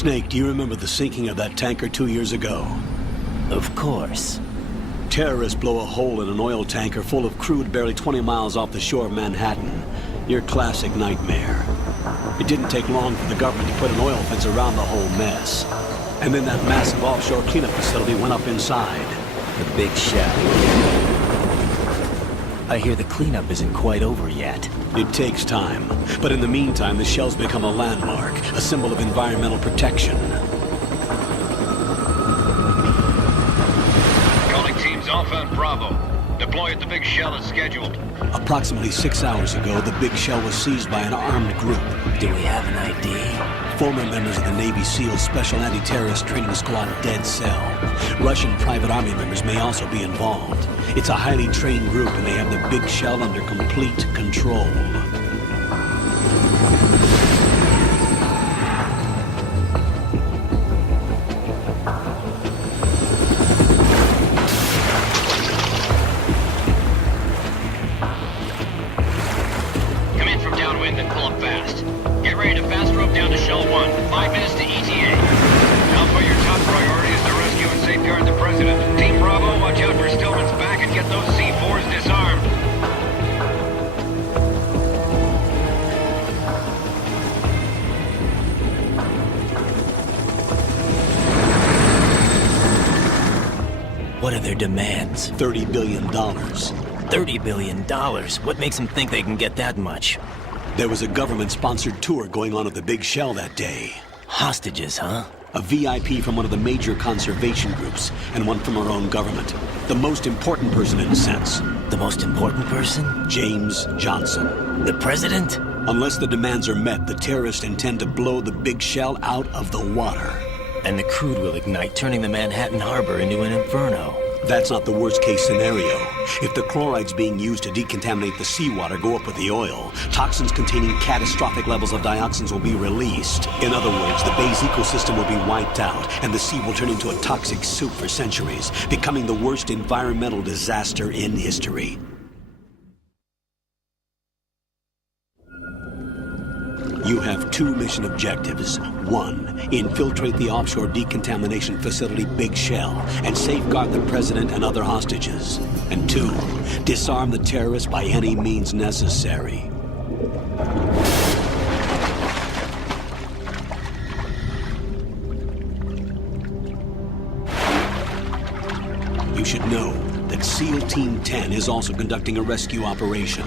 Snake, do you remember the sinking of that tanker 2 years ago? Of course. Terrorists blow a hole in an oil tanker full of crude barely 20 miles off the shore of Manhattan. Your classic nightmare. It didn't take long for the government to put an oil fence around the whole mess. And then that massive offshore cleanup facility went up inside. The big shell. I hear the cleanup isn't quite over yet. It takes time. But in the meantime, the shell's become a landmark, a symbol of environmental protection. Calling teams Alpha and Bravo. Deploy at the big shell as scheduled. Approximately 6 hours ago, the big shell was seized by an armed group. Do we have an ID? Former members of the Navy SEALs Special Anti-Terrorist Training Squad Dead Cell. Russian private army members may also be involved. It's a highly trained group and they have the big shell under complete control. Come in from downwind and pull up fast. Get ready to fast rope down to Shell 1. 5 minutes to ETA. Alpha, your top priority is to rescue and safeguard the President. Team Bravo, watch out for Stillman's back and get those C4s disarmed. What are their demands? $30 billion. $30 billion? What makes them think they can get that much? There was a government-sponsored tour going on at the big shell that day. Hostages, huh? A VIP from one of the major conservation groups, and one from our own government. The most important person in a sense. The most important person? James Johnson. The President? Unless the demands are met, the terrorists intend to blow the big shell out of the water. And the crude will ignite, turning the Manhattan Harbor into an inferno. That's not the worst-case scenario. If the chlorides being used to decontaminate the seawater go up with the oil, toxins containing catastrophic levels of dioxins will be released. In other words, the bay's ecosystem will be wiped out, and the sea will turn into a toxic soup for centuries, becoming the worst environmental disaster in history. You have 2 mission objectives. 1, infiltrate the offshore decontamination facility Big Shell and safeguard the President and other hostages. And 2, disarm the terrorists by any means necessary. You should know that SEAL Team 10 is also conducting a rescue operation.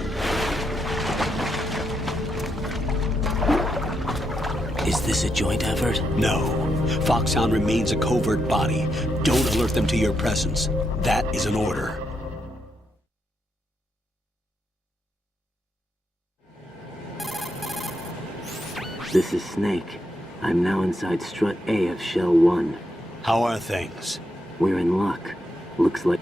Is this a joint effort? No. Foxhound remains a covert body. Don't alert them to your presence. That is an order. This is Snake. I'm now inside Strut A of Shell 1. How are things? We're in luck. Looks like...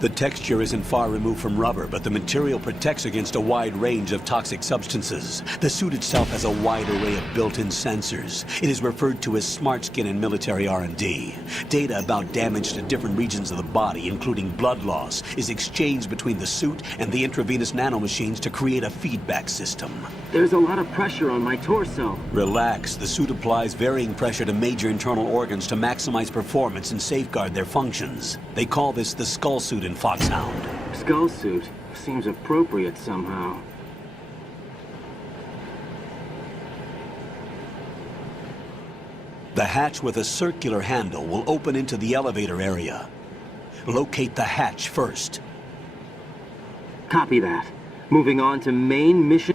The texture isn't far removed from rubber, but the material protects against a wide range of toxic substances. The suit itself has a wide array of built-in sensors. It is referred to as smart skin in military R&D. Data about damage to different regions of the body, including blood loss, is exchanged between the suit and the intravenous nanomachines to create a feedback system. There's a lot of pressure on my torso. Relax. The suit applies varying pressure to major internal organs to maximize performance and safeguard their functions. They call this the skull suit in Foxhound. Skull suit. Seems appropriate somehow. The hatch with a circular handle will open into the elevator area. Locate the hatch first. Copy that. Moving on to main mission.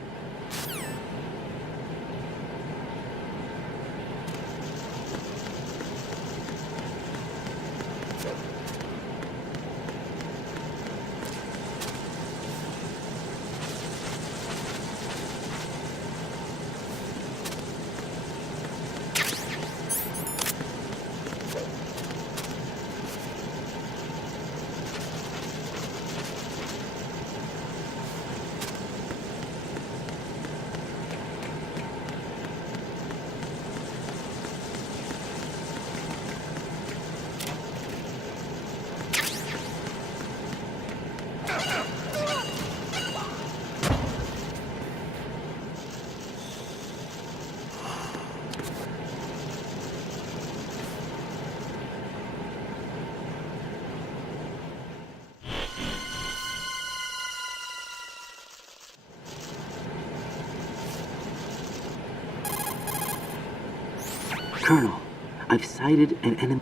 Colonel, I've sighted an enemy.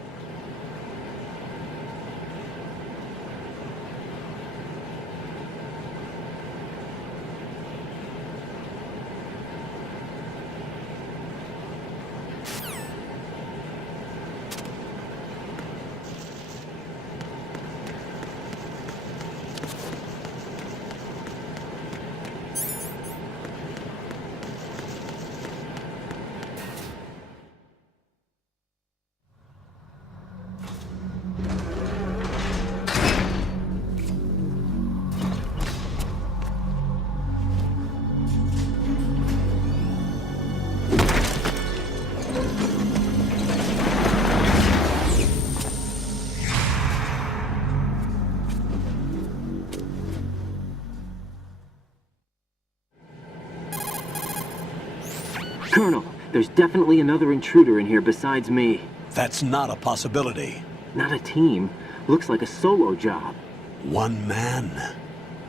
Colonel, there's definitely another intruder in here besides me. That's not a possibility. Not a team. Looks like a solo job. One man.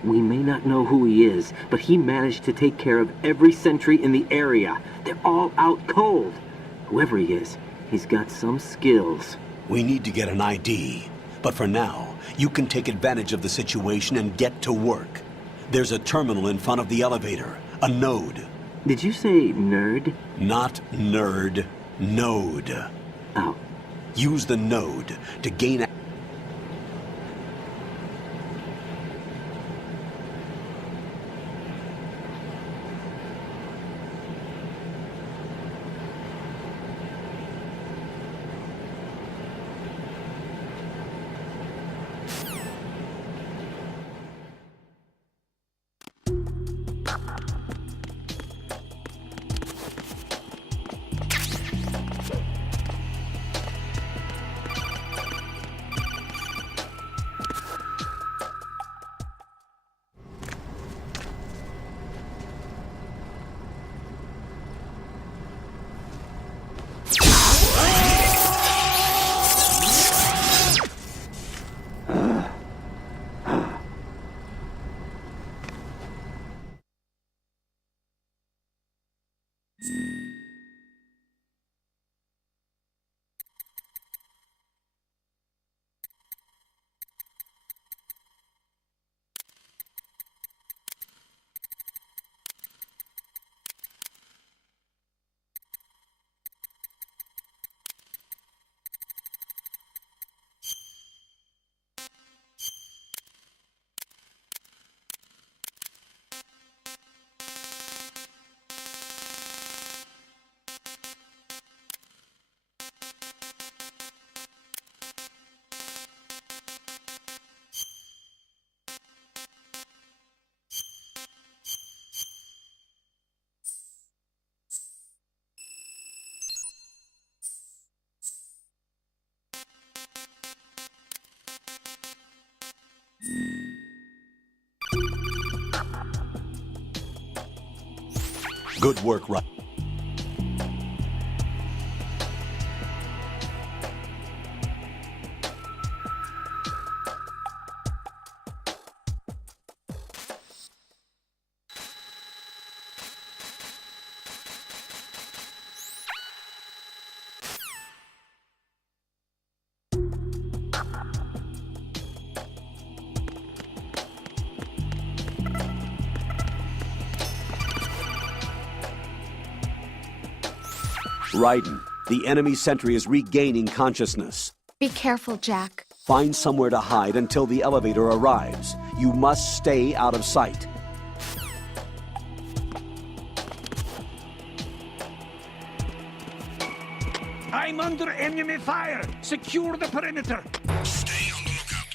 We may not know who he is, but he managed to take care of every sentry in the area. They're all out cold. Whoever he is, he's got some skills. We need to get an ID. But for now, you can take advantage of the situation and get to work. There's a terminal in front of the elevator. A node. Did you say nerd? Not nerd. Node. Oh. Use the node to gain Good work, Raiden. Raiden, the enemy sentry is regaining consciousness. Be careful, Jack. Find somewhere to hide until the elevator arrives. You must stay out of sight. I'm under enemy fire! Secure the perimeter! Stay on the lookout.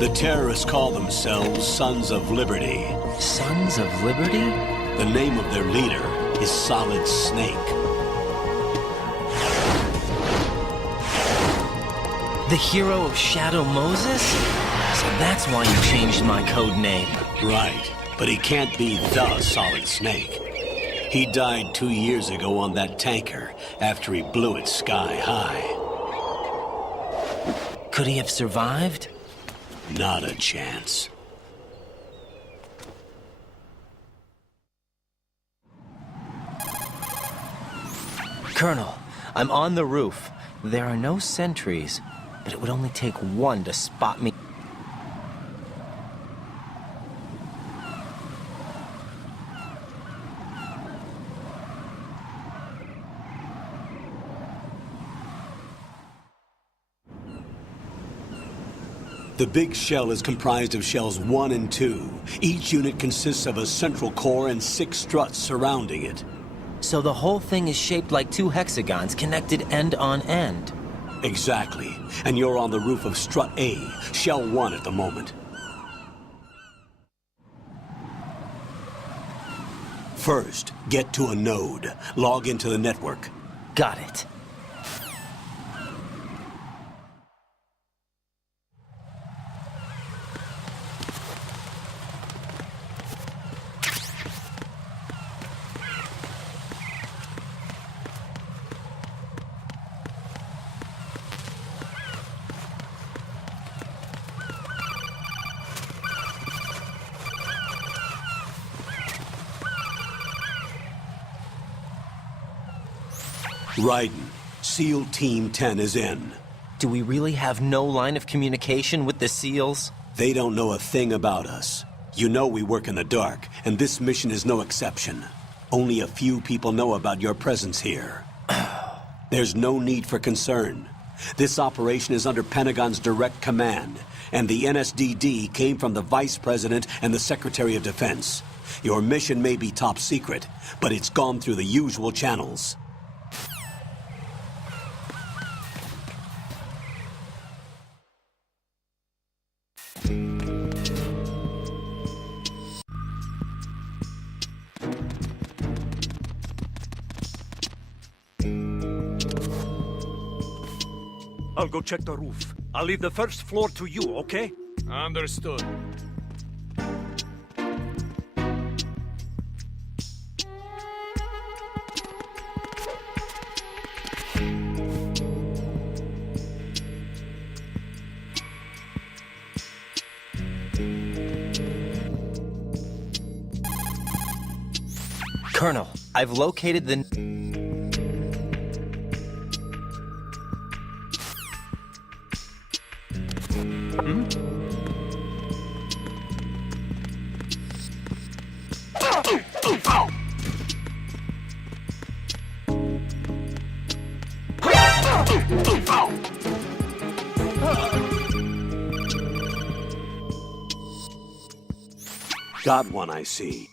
The terrorists call themselves Sons of Liberty. Sons of Liberty? The name of their leader is Solid Snake. The hero of Shadow Moses? So that's why you changed my code name. Right, but he can't be the Solid Snake. He died 2 years ago on that tanker after he blew it sky high. Could he have survived? Not a chance. Colonel, I'm on the roof. There are no sentries, but it would only take one to spot me. The big shell is comprised of shells 1 and 2. Each unit consists of a central core and 6 struts surrounding it. So the whole thing is shaped like 2 hexagons connected end on end. Exactly. And you're on the roof of strut A, shell 1 at the moment. First, get to a node. Log into the network. Got it. Raiden, SEAL Team 10 is in. Do we really have no line of communication with the SEALs? They don't know a thing about us. You know we work in the dark, and this mission is no exception. Only a few people know about your presence here. There's no need for concern. This operation is under Pentagon's direct command, and the NSDD came from the Vice President and the Secretary of Defense. Your mission may be top secret, but it's gone through the usual channels. I'll go check the roof. I'll leave the first floor to you, okay? Understood. Colonel, I've located the... Got one, I see.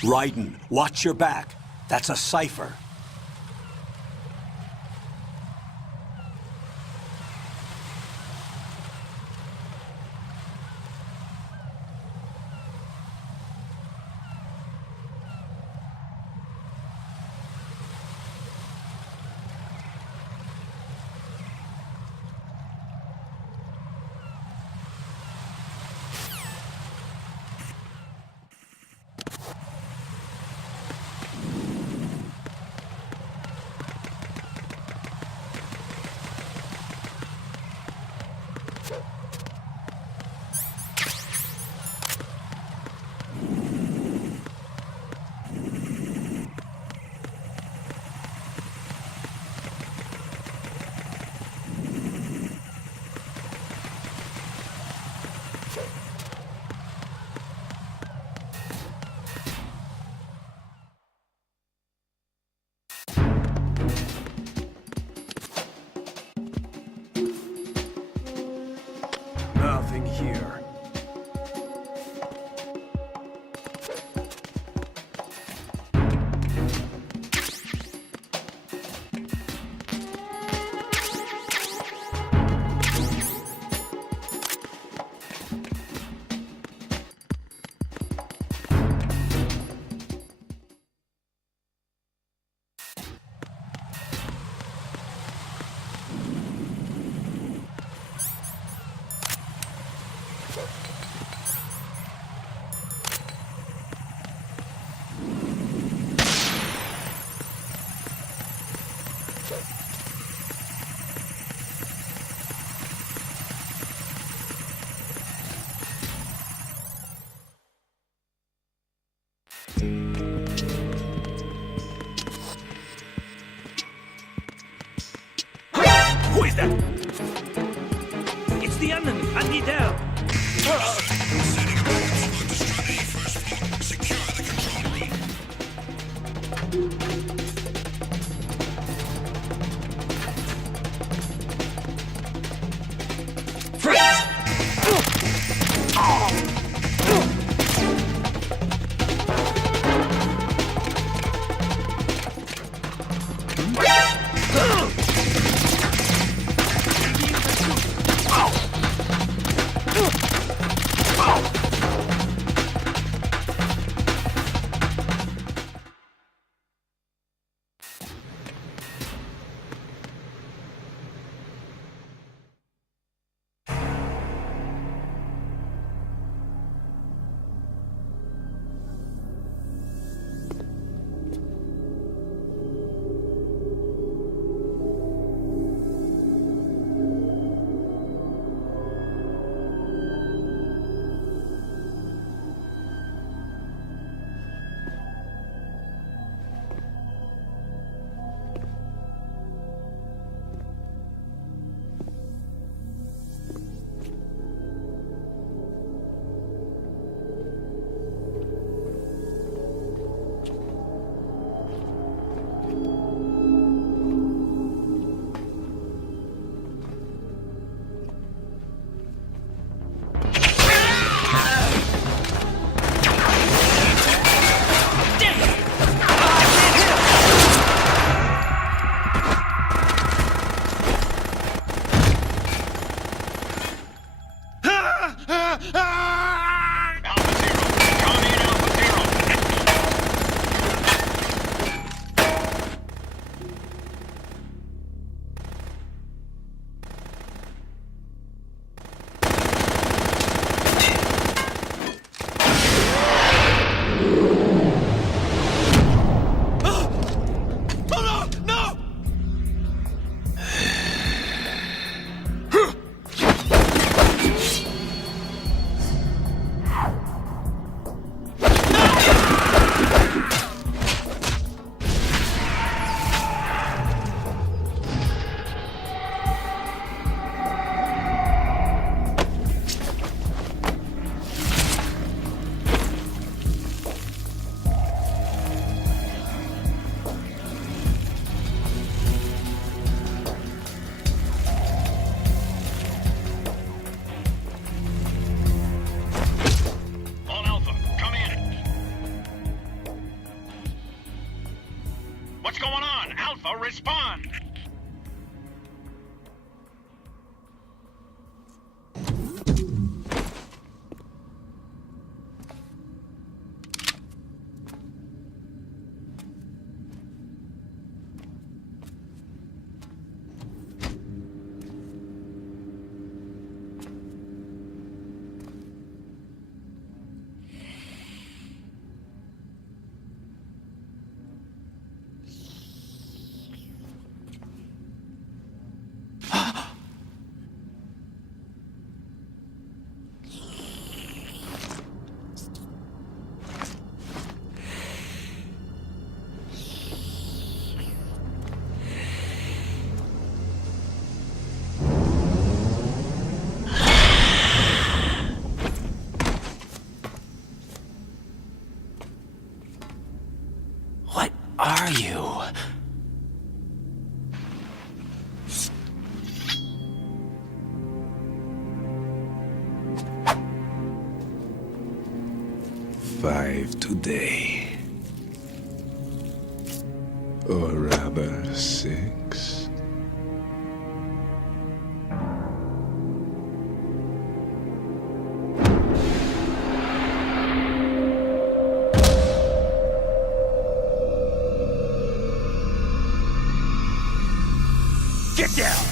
Raiden, watch your back. That's a cipher. Who is that? It's the enemy. I need help. Setting up a control strategy first floor. Secure the control room. Respond! What are you? Five today. Or rather, 6. Get down!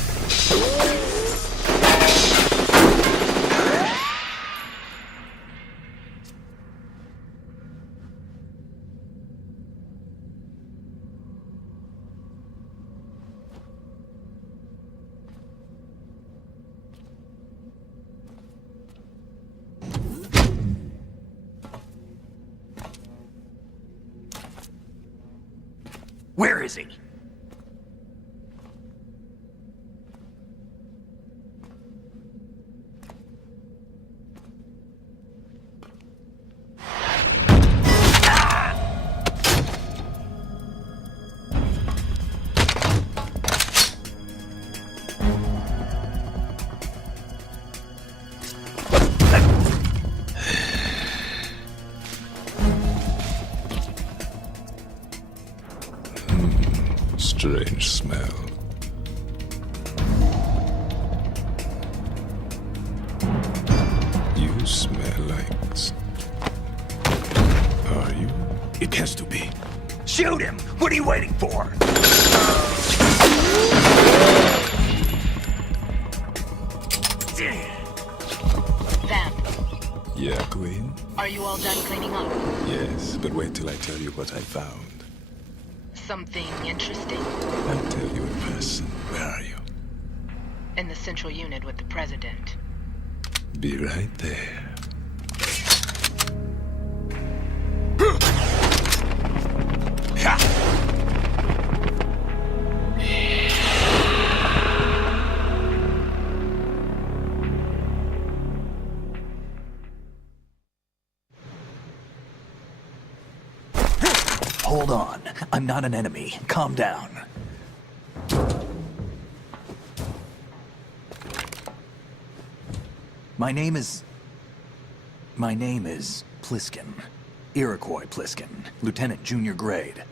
Where is he? Strange smell. You smell like... Are you? It has to be. Shoot him! What are you waiting for? Vamp, Yeah, Queen? are you all done cleaning up? Yes, but wait till I tell you what I found. Something interesting? I'll tell you in person. Where are you? In the central unit with the president. Be right there. Hold on. I'm not an enemy. Calm down. My name is Pliskin. Iroquois Pliskin. Lieutenant junior grade.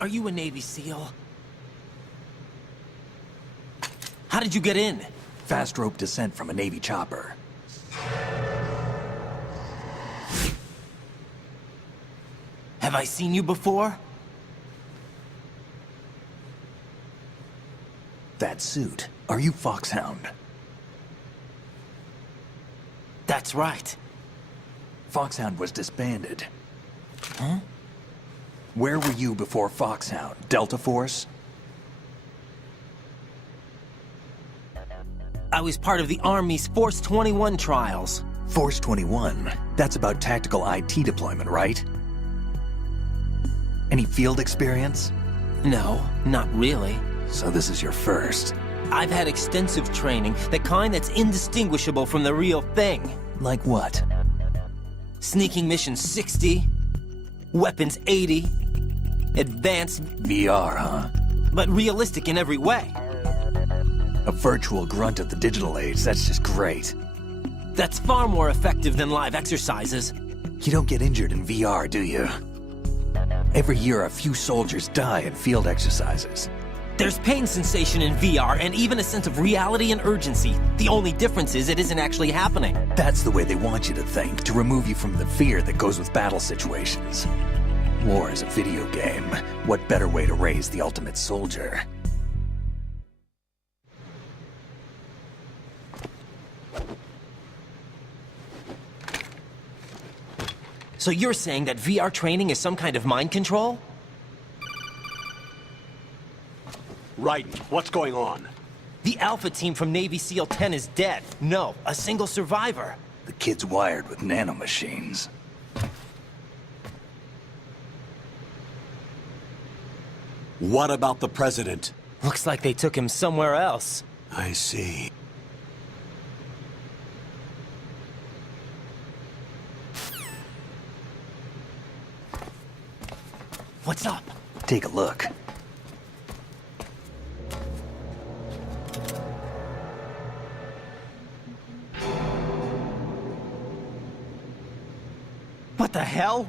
Are you a Navy SEAL? How did you get in? Fast rope descent from a Navy chopper. Have I seen you before? That suit. Are you Foxhound? That's right. Foxhound was disbanded. Huh? Where were you before Foxhound? Delta Force? I was part of the Army's Force 21 trials. Force 21? That's about tactical IT deployment, right? Any field experience? No, not really. So this is your first. I've had extensive training, the kind that's indistinguishable from the real thing. Like what? Sneaking mission 60, weapons 80, advanced, VR, huh? but realistic in every way. A virtual grunt of the digital age, that's just great. That's far more effective than live exercises. You don't get injured in VR, do you? Every year, a few soldiers die in field exercises. There's pain sensation in VR and even a sense of reality and urgency. The only difference is it isn't actually happening. That's the way they want you to think, to remove you from the fear that goes with battle situations. War is a video game. What better way to raise the ultimate soldier? So you're saying that VR training is some kind of mind control? Raiden, what's going on? The Alpha team from Navy SEAL 10 is dead. No, a single survivor. The kid's wired with nanomachines. What about the president? Looks like they took him somewhere else. I see. What's up? Take a look. What the hell?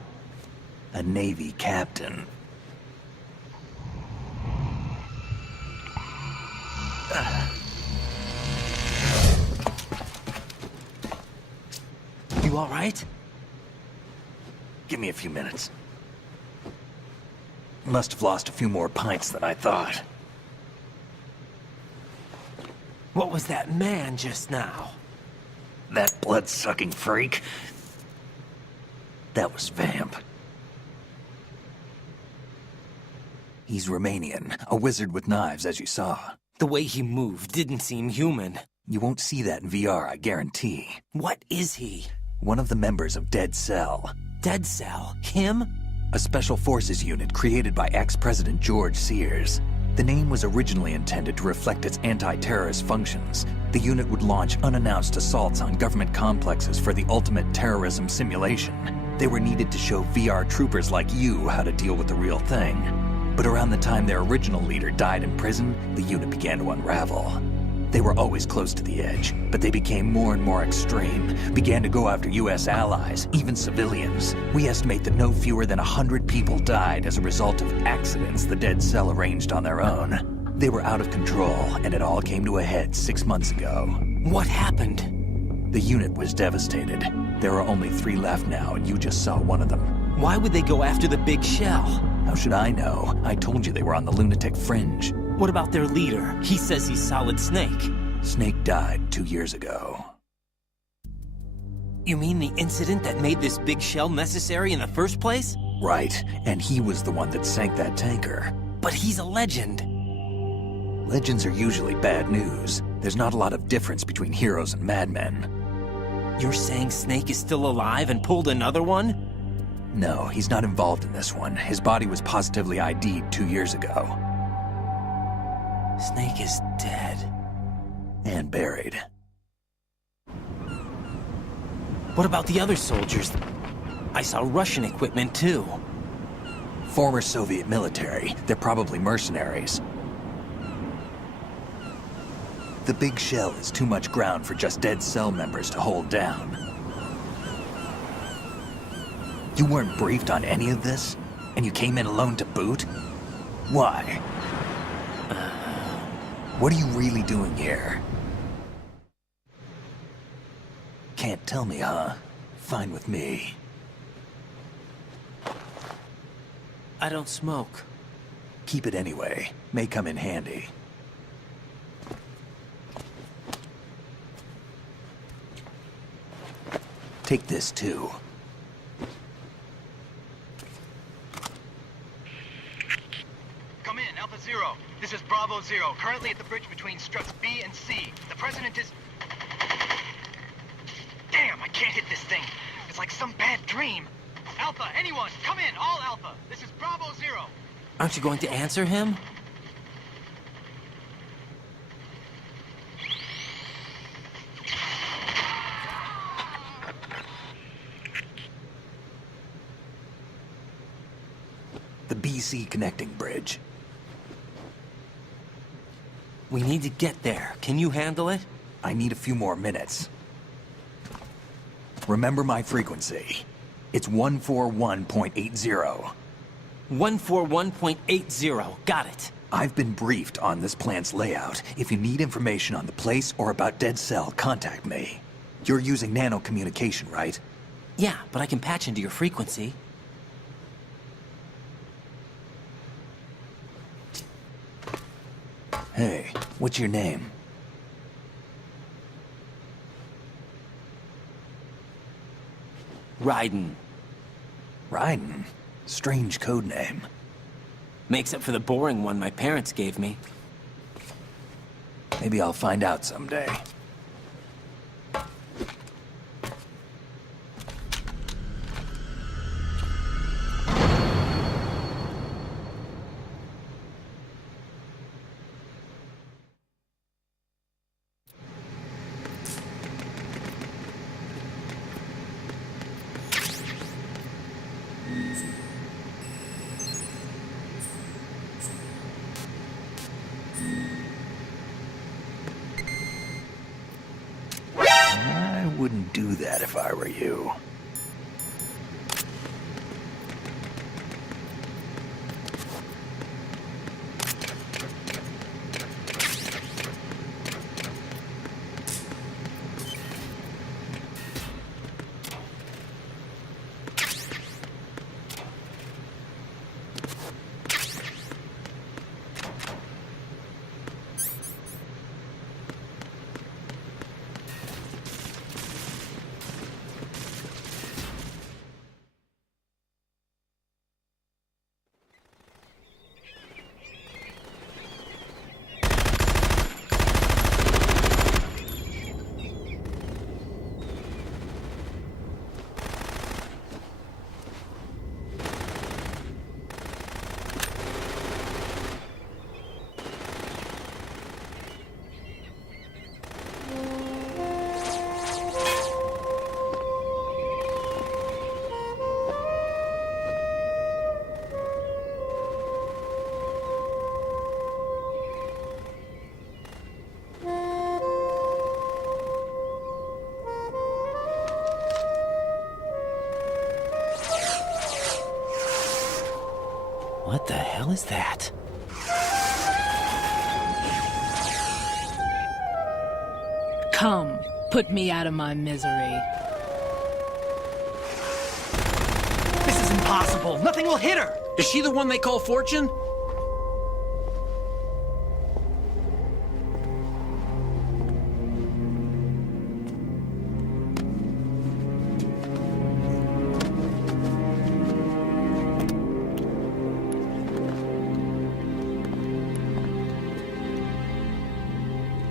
A Navy captain. You all right? Give me a few minutes. Must have lost a few more pints than I thought. What was that man just now? That blood-sucking freak? That was Vamp. He's Romanian, a wizard with knives, as you saw. The way he moved didn't seem human. You won't see that in VR, I guarantee. What is he? One of the members of Dead Cell. Dead Cell? Him? A special forces unit created by ex-President George Sears. The name was originally intended to reflect its anti-terrorist functions. The unit would launch unannounced assaults on government complexes for the ultimate terrorism simulation. They were needed to show VR troopers like you how to deal with the real thing. But around the time their original leader died in prison, the unit began to unravel. They were always close to the edge, but they became more and more extreme, began to go after U.S. allies, even civilians. We estimate that no fewer than 100 people died as a result of accidents the Dead Cell arranged on their own. They were out of control, and it all came to a head 6 months ago. What happened? The unit was devastated. There are only 3 left now, and you just saw one of them. Why would they go after the big shell? How should I know? I told you they were on the lunatic fringe. What about their leader? He says he's Solid Snake. Snake died 2 years ago. You mean the incident that made this big shell necessary in the first place? Right, and he was the one that sank that tanker. But he's a legend. Legends are usually bad news. There's not a lot of difference between heroes and madmen. You're saying Snake is still alive and pulled another one? No, he's not involved in this one. His body was positively ID'd 2 years ago. Snake is dead. And buried. What about the other soldiers? I saw Russian equipment too. Former Soviet military. They're probably mercenaries. The big shell is too much ground for just Dead Cell members to hold down. You weren't briefed on any of this? And you came in alone to boot? Why? What are you really doing here? Can't tell me, huh? Fine with me. I don't smoke. Keep it anyway. May come in handy. Take this too. Come in, Alpha Zero. This is Bravo Zero, currently at the bridge between struts B and C. The President is... Damn, I can't hit this thing. It's like some bad dream. Alpha, anyone, come in, all Alpha. This is Bravo Zero. Aren't you going to answer him? The BC connecting bridge. We need to get there. Can you handle it? I need a few more minutes. Remember my frequency. It's 141.80. 141.80. Got it. I've been briefed on this plant's layout. If you need information on the place or about Dead Cell, contact me. You're using nano communication, right? Yeah, but I can patch into your frequency. Hey, what's your name? Raiden. Raiden? Strange code name. Makes up for the boring one my parents gave me. Maybe I'll find out someday. I wouldn't do that if I were you. hell is that? Come, put me out of my misery. This is impossible. Nothing will hit her. Is she the one they call Fortune?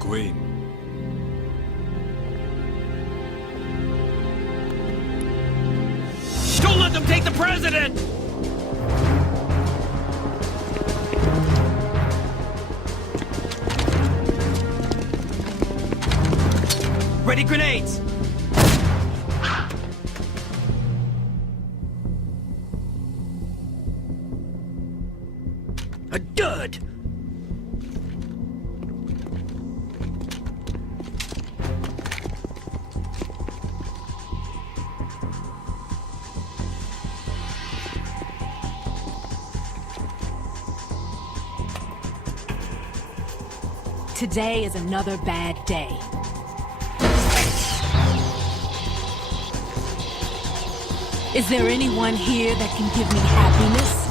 Queen. Don't let them take the president! Ready grenades! A dud! Today is another bad day. Is there anyone here that can give me happiness?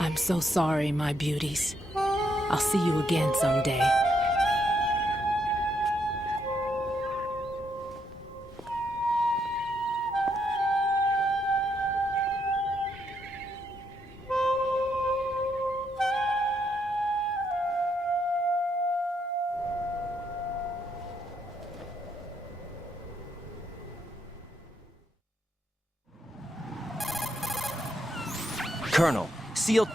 I'm so sorry, my beauties. I'll see you again someday. Colonel, sealed...